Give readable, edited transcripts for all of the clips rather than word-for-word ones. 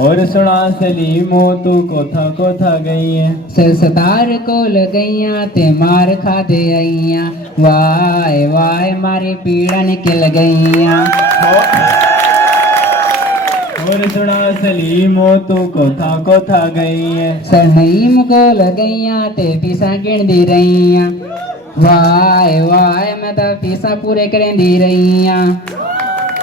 और सुना सलीमो तू कोथा कोथा गई है। सरसतार कोल गईया ते मार खा दे आईया, वाय वाय मारी पीड़ा निकल गईया। और सुना सलीमो तू कोथा कोथा गई है। सरनईम कोल गईया ते फीसा गिन दी रहीया, वाय वाय मैं तो फीसा पूरे करें दी रहीया।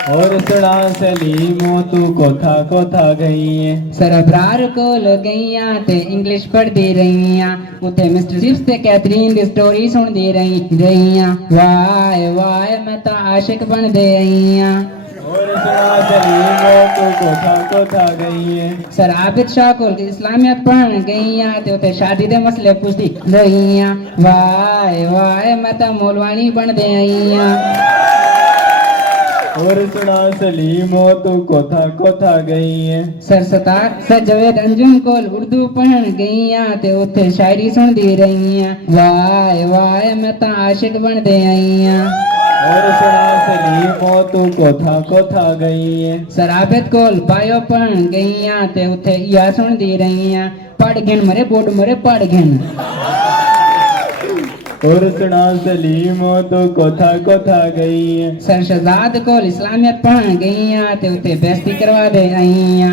और सुना सलीमो तू कोथा कोथा गई है। सरबरार कोल गईया ते इंग्लिश पढ़ दी रहीया, उते मिस्टर जिप्स ते कैथरीन दी स्टोरी सुन दी रहीया, वाय वाय मैं तो आशिक बन दे रहीया। और सुना सलीमो तू कोथा कोथा गई है। सर आबिद शाह कोल इस्लामियत पढ़न गईया ते उते शादी दे मसले पूछदी रहीया, वाय वाय मैं तो मौलवानी बन दे आईया। और सुना सलीमो तू कोथा कोथा गई है। सर सर जवेद अंजुम कोल उर्दू पढ़न गईया ते उते शायरी सुन दी रहीया, वाय वाय मैं तो आशिक बन दे आईया। और सुना सलीमो तू कोथा कोथा गई है। सर आबिद कोल बायो पढ़न गईया ते उते या सुन दी रहीया, पढ़ गिन मरे बोर्ड मरे पढ़ गिन। और सुना सलीमो तू कोथा कोथा गई है। सर शहजाद कोल इस्लामियत पढ़न गईया ते उते बेइज्जती करवा दे आईया,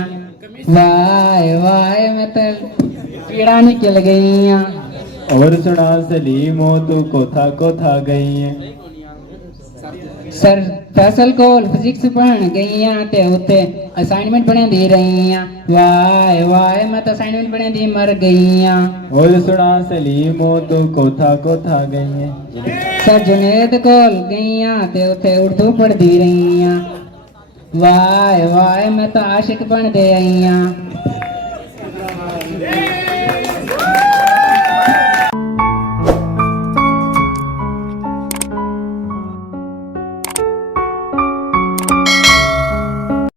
वाय वाय मैं तो पीड़ा निकल गईया। और सुना सलीमो तू कोथा कोथा गई है। सर फैसल कोल फिजिक्स पढ़न गईया ते उते असाइनमेंट बना दी रहीया, वाय वाय मैं तो असाइनमेंट बना दी मर गईया। और सुना सलीमो तू कोथा कोथा गई है। सर जुनेद कोल गईया ते उते उर्दू पढ़ दी रहीया, वाय वाय मैं तो आशिक बन दे आईया।